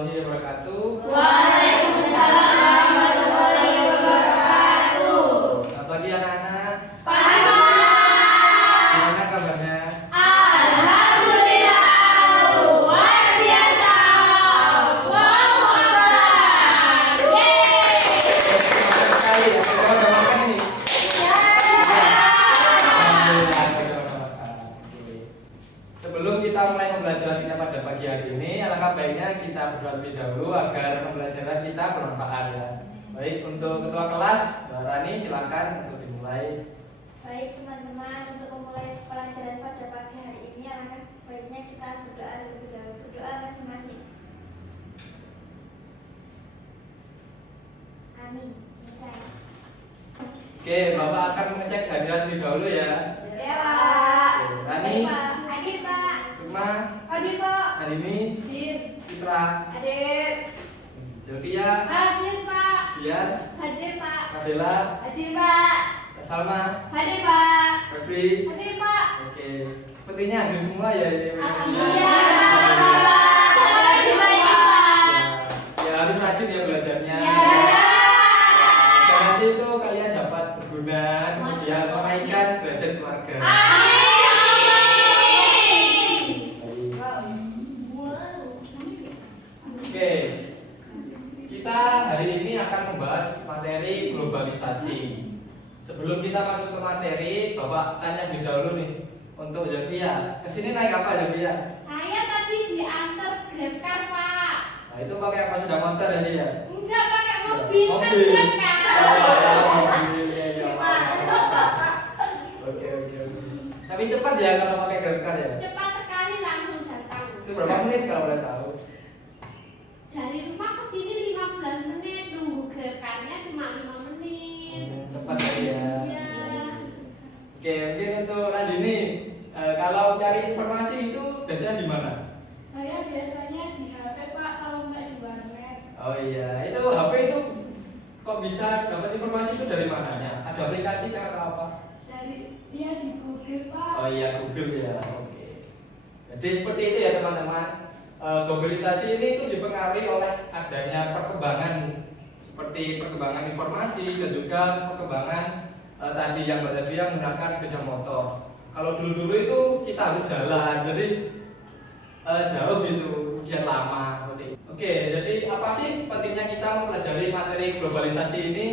warahmatullahi wabarakatuh. Waalaikumsalam warahmatullahi wabarakatuh. Selamat pagi anak-anak. Pagi. Gimana kabarnya? Alhamdulillah luar biasa. Wow, Akbar. Semangat sekali ya. Sudah makan ini? Alhamdulillah sudah makan. Oke. Sebelum kita mulai pembelajaran kita pada pagi hari ini, alangkah baiknya kita berdoa terlebih dahulu agar pembelajaran kita bermanfaat ya. Baik, untuk ketua kelas, Mbak Rani silakan untuk dimulai. Baik teman-teman, untuk memulai pelajaran pada pagi hari ini alangkah baiknya kita berdoa terlebih dahulu. Berdoa masing-masing. Amin. Selesai. Oke, Bapak akan mengecek hadirat terlebih dahulu ya. Ya, Pak. Oke, Rani, Hadir, Pak. Sukma, Hadir, Pak. Andini, Citra, Hadir. Sylvia, Hadir, Pak. Dian, Hadir, Pak. Adela, Hadir, Pak. Salma, Hadir, Pak. Febri. Hadir, Pak. Oke, sepertinya hadir semua ya ini. Iya, Pak. Hadir, Pak. Ya, harus rajin ya belajarnya. Iya. Dan nanti itu kalian dapat berguna, kemudian menaikkan derajat keluarga. Oke, kita hari ini akan membahas materi globalisasi. Sebelum kita masuk ke materi, Bapak tanya lebih dahulu nih untuk Zevia. Kesini naik apa Zevia? Saya tadi diantar Grabcar, Pak. Nah itu pakai apa sudah motor ini ya? Enggak pakai mobil, kan Mobil. Grabcar. Mobil ya, ya. Oke. Tapi cepat ya kalau pakai Grabcar ya. Cepat sekali langsung datang. Itu berapa menit kalau boleh tahu? Dari rumah ke sini 15 menit, nunggu Grabcar-nya cuma 5 menit. Cepat tadi ya. Iya. Oke, mungkin untuk Nandini, kalau cari informasi itu biasanya di mana? Saya biasanya di HP Pak, kalau nggak di warnet. Oh iya, itu HP itu kok bisa dapat informasi itu dari mananya? Ada aplikasi kah atau apa? Dari dia di Google Pak. Oh iya, Google ya. Oke. Jadi seperti itu ya teman-teman. Globalisasi ini itu dipengaruhi oleh adanya perkembangan seperti perkembangan informasi dan juga perkembangan tadi yang Mbak Devia menggunakan sepeda motor. Kalau dulu-dulu itu kita harus jalan, jadi jauh gitu, kemudian lama seperti itu. Oke, jadi apa sih pentingnya kita mempelajari materi globalisasi ini?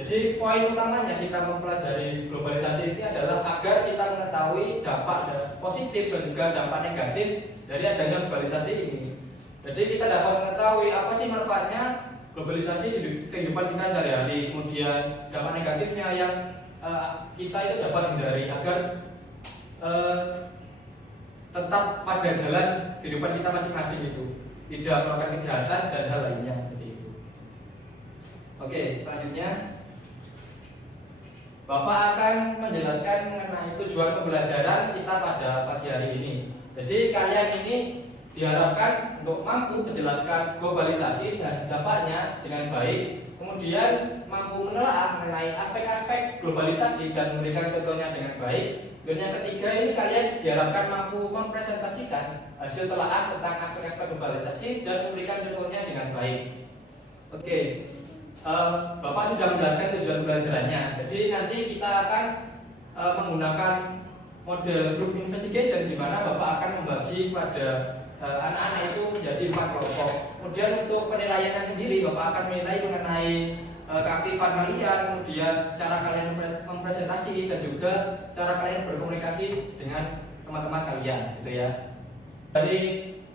Jadi poin utamanya kita mempelajari globalisasi ini adalah agar kita mengetahui dampak positif dan juga dampak negatif dari adanya globalisasi ini. Jadi kita dapat mengetahui apa sih manfaatnya globalisasi di kehidupan kita sehari-hari, kemudian dampak negatifnya yang kita itu dapat hindari agar tetap pada jalan kehidupan kita masing-masing itu, tidak melakukan kejahatan dan hal lainnya seperti itu. Oke, selanjutnya Bapak akan menjelaskan mengenai tujuan pembelajaran kita pada pagi hari ini. Jadi kalian ini diharapkan untuk mampu menjelaskan globalisasi dan dampaknya dengan baik, kemudian mampu menelaah mengenai aspek-aspek globalisasi dan memberikan contohnya dengan baik. Dan yang ketiga ini kalian diharapkan mampu mempresentasikan hasil telaah tentang aspek-aspek globalisasi dan memberikan contohnya dengan baik. Oke, Bapak sudah menjelaskan tujuan pembelajarannya. Jadi nanti kita akan menggunakan model group investigation di mana Bapak akan membagi pada anak-anak itu menjadi 4 kelompok. Kemudian untuk penilaiannya sendiri Bapak akan menilai mengenai keaktifan kalian, kemudian cara kalian mempresentasi dan juga cara kalian berkomunikasi dengan teman-teman kalian, gitu ya. Dari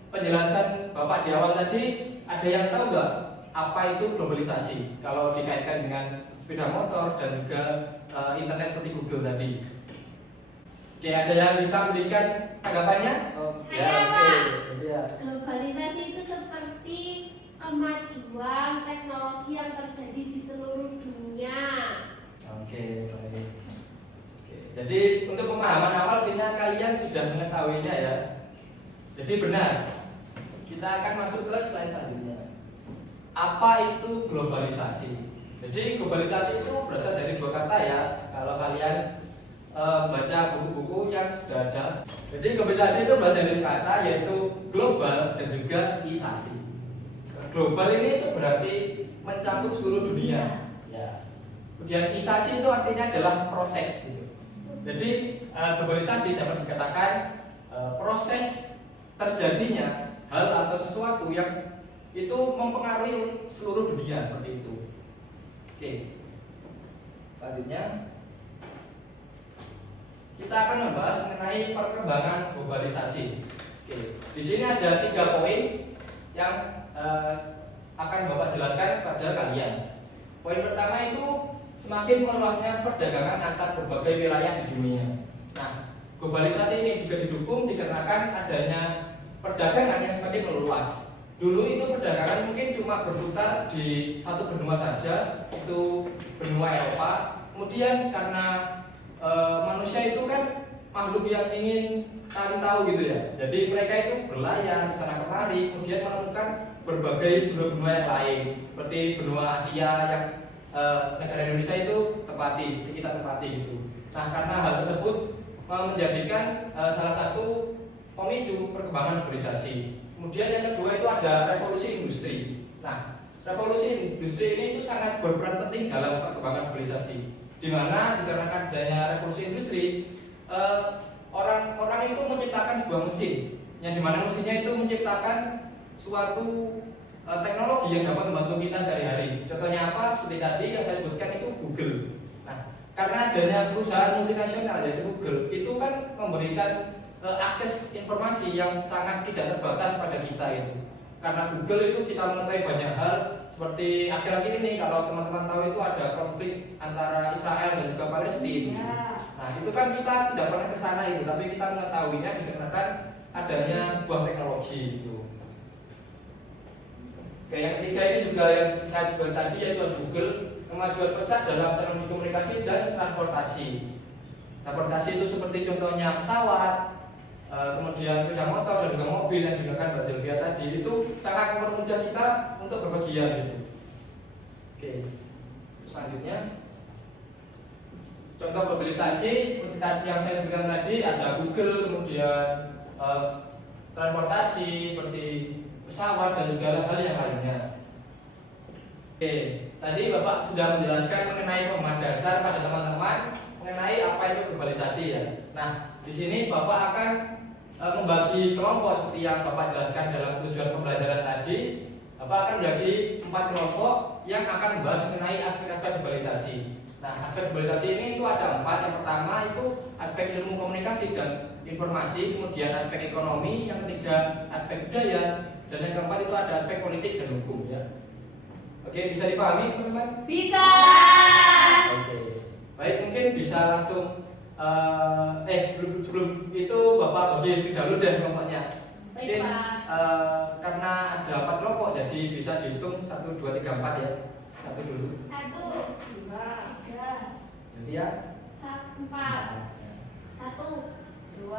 penjelasan Bapak di awal tadi, ada yang tahu nggak apa itu globalisasi? Kalau dikaitkan dengan sepeda motor dan juga internet seperti Google tadi. Oke, ada yang bisa memberikan tanggapannya? Saya, oke. Pak. Ya. Globalisasi itu seperti kemajuan teknologi yang terjadi di seluruh dunia. Oke, baik. Oke, jadi untuk pemahaman awal sebenarnya kalian sudah mengetahuinya ya. Jadi benar. Kita akan masuk ke slide selanjutnya. Apa itu globalisasi? Jadi globalisasi itu berasal dari 2 kata ya. Kalau kalian baca buku-buku yang sudah ada. Jadi globalisasi itu berasal dari kata yaitu global dan juga isasi. global ini itu berarti mencakup seluruh dunia. Ya. Kemudian isasi itu artinya adalah proses gitu. Jadi globalisasi dapat dikatakan proses terjadinya hal atau sesuatu yang itu mempengaruhi seluruh dunia seperti itu. Oke. Selanjutnya kita akan membahas mengenai perkembangan globalisasi. Oke. Di sini ada 3 poin yang akan Bapak jelaskan pada kalian. Poin pertama itu semakin meluasnya perdagangan antar berbagai wilayah di dunia. Nah, globalisasi ini juga didukung dikarenakan adanya perdagangan yang semakin meluas. Dulu itu perdagangan mungkin cuma berputar di satu benua saja, itu benua Eropa. Kemudian karena manusia itu kan makhluk yang ingin cari tahu gitu ya. Jadi mereka itu berlayar ke sana kemari, kemudian menemukan berbagai benua-benua yang lain, seperti benua Asia yang negara Indonesia itu kita tempati gitu. Nah, karena hal tersebut menjadikan salah satu pemicu perkembangan globalisasi. Kemudian yang kedua itu ada revolusi industri. Nah, revolusi industri ini itu sangat berperan penting dalam perkembangan globalisasi. Di mana dikarenakan adanya revolusi industri, orang-orang itu menciptakan sebuah mesin, yang dimana mesinnya itu menciptakan suatu teknologi yang dapat membantu kita sehari-hari. Contohnya apa? Seperti tadi yang saya sebutkan itu Google. Nah, karena adanya perusahaan multinasional yaitu Google, itu kan memberikan akses informasi yang sangat tidak terbatas pada kita itu. Karena Google itu kita mengetahui banyak hal, seperti akhir-akhir ini kalau teman-teman tahu itu ada konflik antara Israel dan juga Palestina. Nah, itu kan kita tidak pernah ke sana itu, tapi kita mengetahuinya dikarenakan adanya sebuah teknologi itu. Oke, yang ketiga ini juga yang saya buat tadi yaitu Google, kemajuan pesat dalam teknologi komunikasi dan transportasi. Transportasi itu seperti contohnya pesawat, kemudian sepeda motor dan juga mobil yang digunakan Mbak Zelvia tadi itu sangat mempermudah kita untuk berpergian gitu. Oke, selanjutnya contoh globalisasi seperti yang saya sebutkan tadi ada Google, kemudian transportasi seperti pesawat dan juga hal yang lainnya. Oke, tadi Bapak sudah menjelaskan mengenai pemahaman dasar pada teman-teman mengenai apa itu globalisasi ya. Nah, di sini Bapak akan membagi kelompok seperti yang Bapak jelaskan dalam tujuan pembelajaran tadi. Bapak akan membagi 4 kelompok yang akan membahas mengenai aspek-aspek globalisasi. Nah, aspek globalisasi ini itu ada 4. Yang pertama itu aspek ilmu komunikasi dan informasi, kemudian aspek ekonomi, yang ketiga aspek budaya, dan yang keempat itu ada aspek politik dan hukum ya. Oke, bisa dipahami teman-teman? Bisa. Oke. Baik, mungkin bisa langsung sebelum itu Bapak bagi lebih dahulu deh kelompoknya. Mungkin karena ada 4 kelompok jadi bisa dihitung 1, 2, 3, 4 ya. 1 dulu. 1, 2, 3. Jadi ya 4. 1, 2,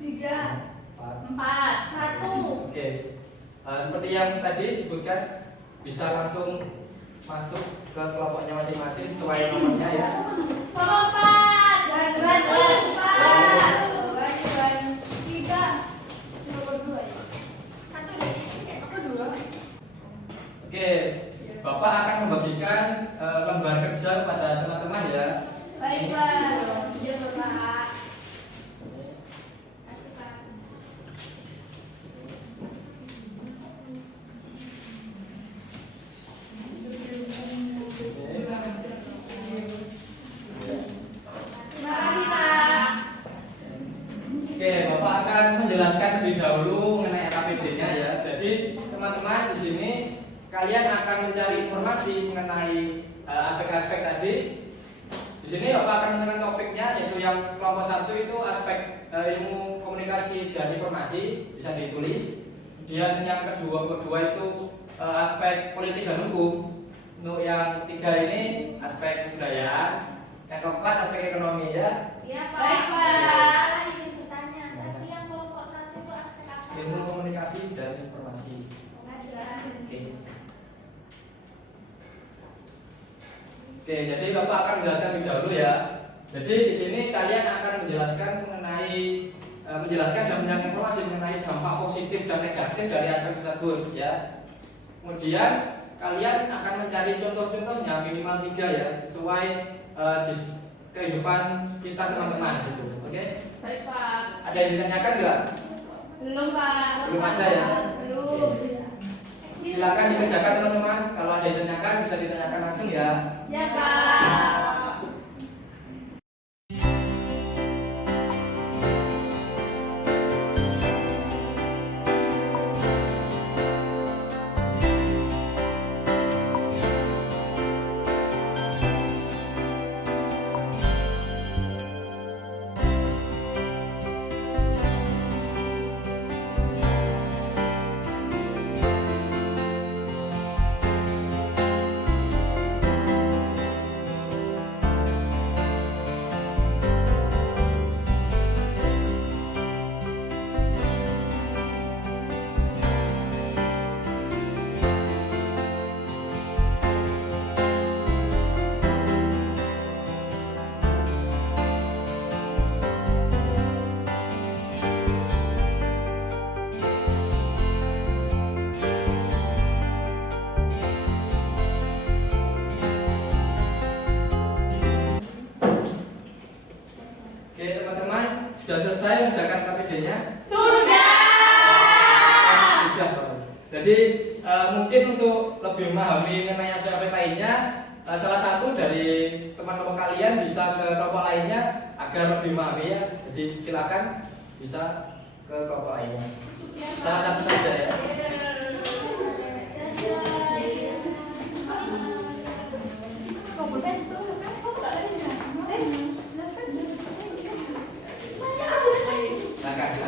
3, 4. 1. Oke. Seperti yang tadi disebutkan bisa langsung masuk ke kelompoknya masing-masing sesuai nomornya ya. Oke, Bapak akan membagikan lembar kerja pada teman-teman ya. Baik, Pak. Iya, Pak. Oke, Bapak akan menjelaskan lebih dahulu mengenai KPB-nya ya. Jadi teman-teman di sini kalian akan mencari informasi mengenai aspek-aspek tadi. Di sini Bapak akan menekan topiknya yaitu yang kelompok 1 itu aspek ilmu komunikasi dan informasi bisa ditulis. Kemudian yang kedua itu aspek politik dan hukum. Untuk yang 3 ini aspek kebudayaan. Yang keempat aspek ekonomi ya. Iya, Pak. Baik, Pak. Izin bertanya, tadi yang kelompok 1 itu aspek apa? Ilmu komunikasi dan informasi. Oke. Oke, jadi Bapak akan menjelaskan lebih dahulu ya. Jadi di sini kalian akan menjelaskan mengenai menjelaskan dan menyampaikan informasi mengenai dampak positif dan negatif dari aspek tersebut ya. Kemudian kalian akan mencari contoh-contohnya minimal 3 ya, sesuai kehidupan kita teman-teman gitu. Oke? Baik Pak. Ada yang ditanyakan enggak? Belum Pak. Belum ada ya? Belum. Silakan dikerjakan teman-teman. Kalau ada yang ditanyakan bisa ditanyakan langsung ya. Ya Pak. Oke teman-teman, sudah selesai mengerjakan KPD-nya? Sudah. Sudah. Jadi mungkin untuk lebih memahami mengenai aspek lainnya, salah satu dari teman-teman kalian bisa ke kelompok lainnya agar lebih memahami ya. Jadi silakan bisa ke kelompok lainnya. Salah satu saja ya. Silakan.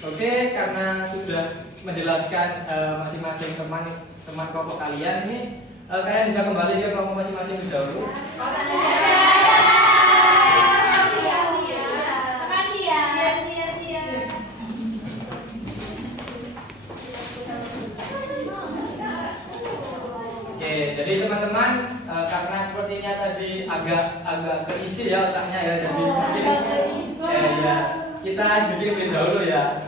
Oke, karena sudah menjelaskan masing-masing teman kelompok kalian ini, kalian bisa kembali ke kelompok masing-masing lebih dahulu. Makasih ya. Oke, jadi teman-teman, karena sepertinya tadi agak keisi ya otaknya ya, jadi mungkin ya, kita bikin lebih dahulu ya.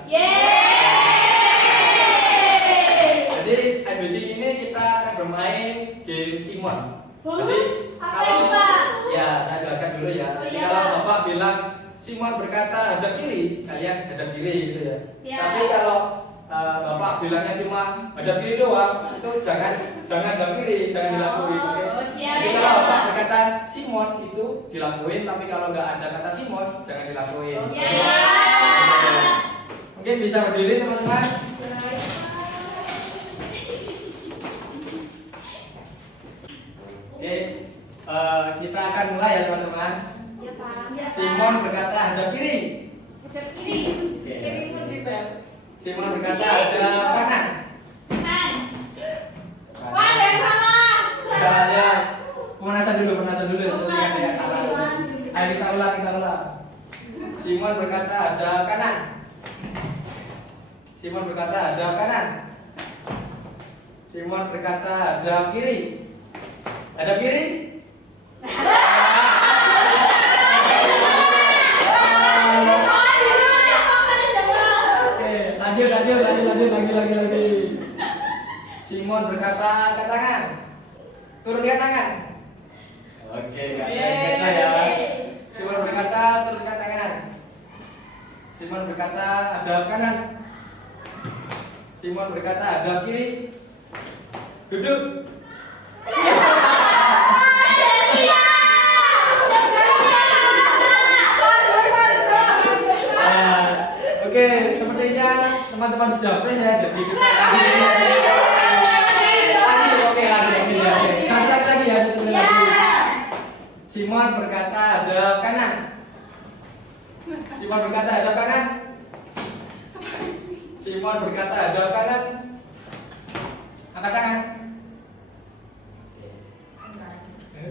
Jadi bikin ini kita akan bermain game Simon. Jadi kalau ya saya jelaskan dulu ya. Jadi kalau Bapak bilang Simon berkata hadap kiri, kalian hadap kiri gitu ya. Tapi kalau Bapak bilangnya cuma hadap kiri doang, itu jangan hadap kiri, jangan dilakuin. Oke? Jadi kalau Bapak berkata Simon itu dilakuin, tapi kalau nggak ada kata Simon jangan dilakuin. Mungkin bisa berdiri teman-teman. Oke, kita akan mulai ya teman-teman. Ya Pak. Simon berkata hadap kiri. Hadap kiri. Oke. Simon berkata hadap kanan. Kanan. Wah, ada yang salah. Saya pemanasan dulu. Lihat ya salah. Ayo kita ulang. Simon berkata hadap kanan. Simon berkata hadap kanan. Simon berkata hadap kiri. Hadap kiri. Oke, lanjut lagi. Simon berkata ke tangan. Turunkan tangan. Oke, kata ya. Simon berkata turunkan tangan. Simon berkata hadap kanan. Simon berkata hadap kiri. Duduk. Oke, sepertinya teman-teman sudah fresh ya, jadi kita lagi. Oke. Simon berkata hadap kanan. Simon berkata hadap kanan. Simon berkata hadap kanan. Angkat tangan.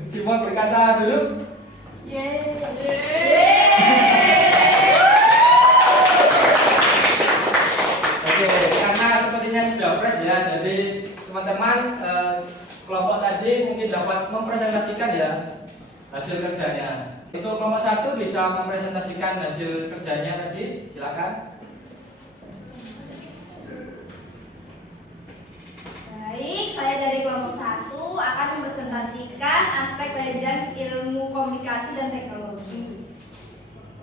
Simon berkata duduk. Oke, karena sepertinya sudah fresh ya, jadi teman-teman kelompok tadi mungkin dapat mempresentasikan ya hasil kerjanya. Untuk kelompok 1 bisa mempresentasikan hasil kerjanya tadi, silakan. Baik, saya dari kelompok 1 akan mempresentasikan aspek pelajaran ilmu komunikasi dan teknologi.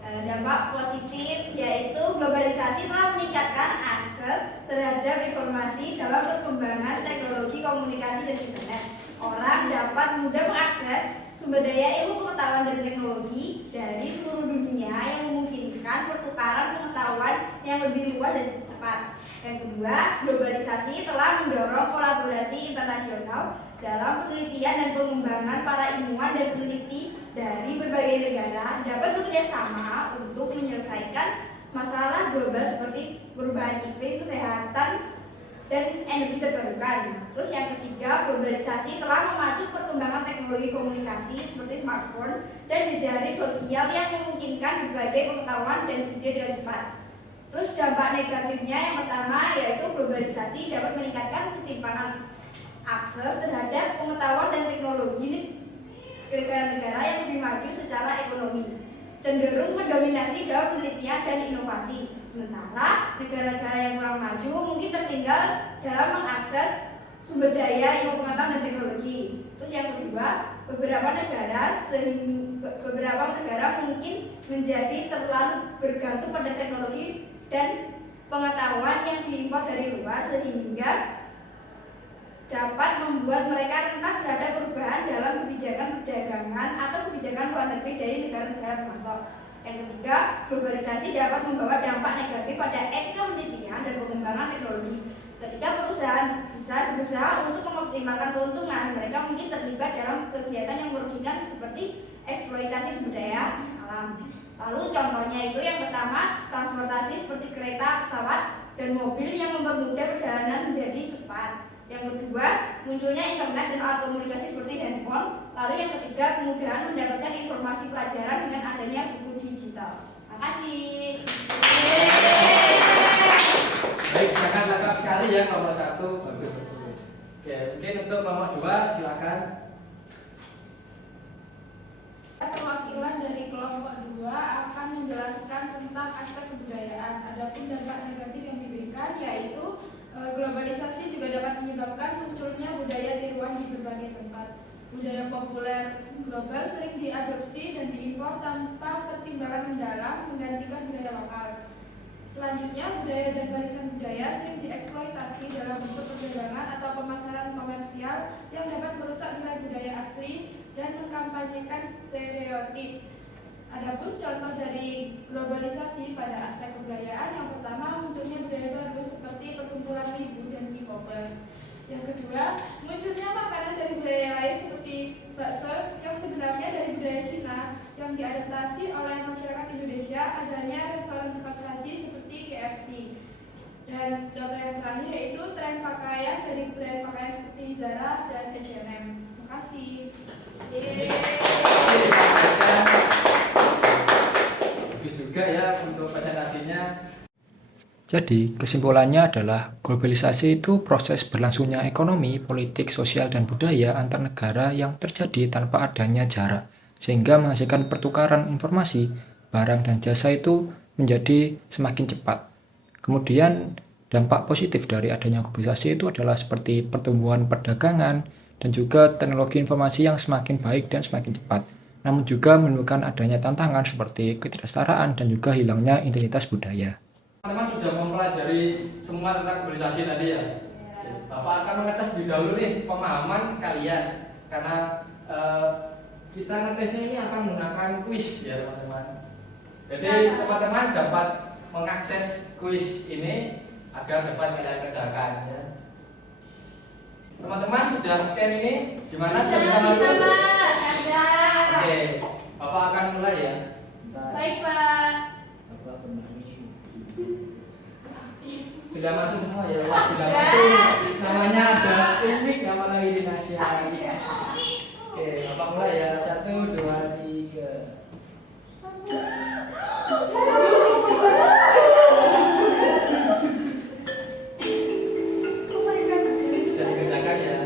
Dampak positif yaitu globalisasi telah meningkatkan akses terhadap informasi dalam perkembangan teknologi komunikasi dan internet. Orang dapat mudah mengakses sumber daya ilmu pengetahuan dan teknologi dari seluruh dunia yang memungkinkan pertukaran pengetahuan yang lebih luas dan cepat. Yang kedua, globalisasi telah mendorong kolaborasi internasional dalam penelitian dan pengembangan. Para ilmuwan dan peneliti dari berbagai negara dapat bekerjasama untuk menyelesaikan masalah global seperti perubahan iklim, kesehatan, dan energi terbarukan. Terus yang ketiga, globalisasi telah memacu perkembangan teknologi komunikasi seperti smartphone dan jejaring sosial yang memungkinkan berbagai pengetahuan dan ide dengan cepat. Terus dampak negatifnya yang pertama yaitu globalisasi dapat meningkatkan ketimpangan akses terhadap pengetahuan dan teknologi negara-negara yang lebih maju secara ekonomi, cenderung mendominasi dalam penelitian dan inovasi. Sementara negara-negara yang kurang maju mungkin tertinggal dalam mengakses sumber daya ilmu pengetahuan dan teknologi. Terus yang kedua, beberapa negara mungkin menjadi terlalu bergantung pada teknologi dan pengetahuan yang diimpor dari luar sehingga dapat membuat mereka rentan terhadap perubahan dalam kebijakan perdagangan atau kebijakan luar negeri dari negara-negara pemasok. Yang ketiga, globalisasi dapat membawa dampak negatif pada etika penelitian dan pengembangan teknologi. Ketika perusahaan besar berusaha untuk mengoptimalkan keuntungan, mereka mungkin terlibat dalam kegiatan yang merugikan seperti eksploitasi sumber daya alam. Lalu contohnya itu yang pertama, transportasi seperti kereta, pesawat, dan mobil yang mempermudah perjalanan menjadi cepat. Yang kedua, munculnya internet dan alat komunikasi seperti handphone. Lalu yang ketiga, kemudahan mendapatkan informasi pelajaran dengan adanya buku digital. Terima kasih. Baik, sangat lengkap sekali ya kelompok 1. Oke, mungkin untuk kelompok 2 silakan. Perwakilan dari kelompok 2 akan menjelaskan tentang aspek kebudayaan. Adapun dampak negatif yang diberikan yaitu globalisasi juga dapat menyebabkan munculnya budaya tiruan di berbagai tempat. Budaya populer global sering diadopsi dan diimpor tanpa pertimbangan mendalam menggantikan budaya lokal. Selanjutnya, budaya dan warisan budaya sering dieksploitasi dalam bentuk perdagangan atau pemasaran komersial yang dapat merusak nilai budaya asli dan mengkampanyekan stereotip. Adapun contoh dari globalisasi pada aspek kebudayaan, yang pertama munculnya budaya baru seperti perkumpulan wibu dan K-popers. Yang kedua, munculnya makanan dari budaya lain seperti bakso yang sebenarnya dari budaya Cina yang diadaptasi oleh masyarakat Indonesia, adanya restoran cepat saji seperti KFC. Dan contoh yang terakhir yaitu tren pakaian dari brand pakaian seperti Zara dan H&M. Terima kasih. Bagus juga ya untuk presentasinya. Jadi, kesimpulannya adalah globalisasi itu proses berlangsungnya ekonomi, politik, sosial, dan budaya antar negara yang terjadi tanpa adanya jarak, sehingga menghasilkan pertukaran informasi, barang, dan jasa itu menjadi semakin cepat. Kemudian, dampak positif dari adanya globalisasi itu adalah seperti pertumbuhan perdagangan dan juga teknologi informasi yang semakin baik dan semakin cepat. Namun juga menimbulkan adanya tantangan seperti ketidaksetaraan dan juga hilangnya identitas budaya. Teman-teman sudah mempelajari semua tentang globalisasi tadi ya? Bapak akan mengetes lebih dahulu nih pemahaman kalian. Karena kita ngetesnya ini akan menggunakan kuis ya teman-teman. Jadi teman-teman dapat mengakses kuis ini agar dapat kalian kerjakan ya. Teman-teman sudah scan ini? Gimana? Sudah bisa Sudah masuk? bisa, Pak. Ada. Oke, Bapak akan mulai ya. Baik, Pak. Sudah masuk semua ya? Wah, sudah masuk. Namanya ada unik apalagi di Nasya. Oke, Bapak mulai ya. 1, 2, 3. Bisa dikerjakan ya.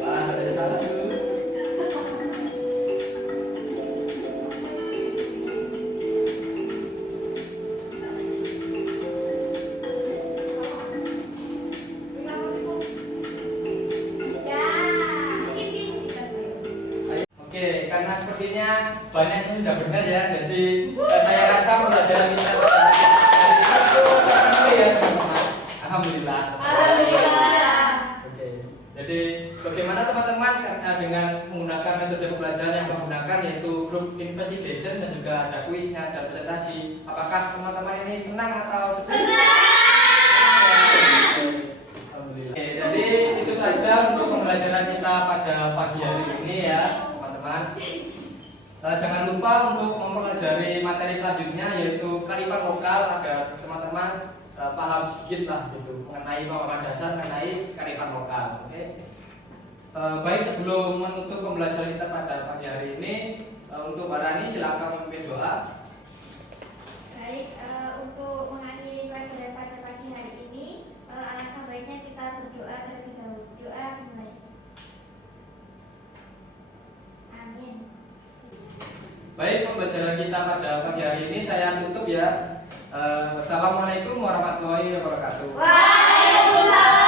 Wah, ada yang salah tuh. Ya, Oke, karena sepertinya banyak yang sudah benar ya, jadi saya rasa pembelajaran kita ya teman-teman. Alhamdulillah. Alhamdulillah. Oke, jadi bagaimana teman-teman dengan menggunakan metode pembelajaran yang menggunakan yaitu group investigation dan juga ada kuisnya dan presentasi. Apakah teman-teman ini senang atau senang? Alhamdulillah. Oke, jadi itu saja untuk pembelajaran kita pada pagi hari ini ya, teman-teman. Jangan lupa untuk mempelajari materi selanjutnya yaitu kearifan lokal agar teman-teman paham sedikit lah gitu mengenai pemahaman dasar mengenai kearifan lokal. Oke. Baik, sebelum menutup pembelajaran kita pada pagi hari ini, untuk Mbak Rani silakan memimpin doa. baik, untuk mengakhiri pelajaran pada pagi hari ini, alangkah baiknya kita berdoa terlebih dahulu. Doa dimulai. Amin. Baik, pembelajaran kita pada pagi hari ini saya tutup ya. Assalamualaikum warahmatullahi wabarakatuh. Waalaikumsalam.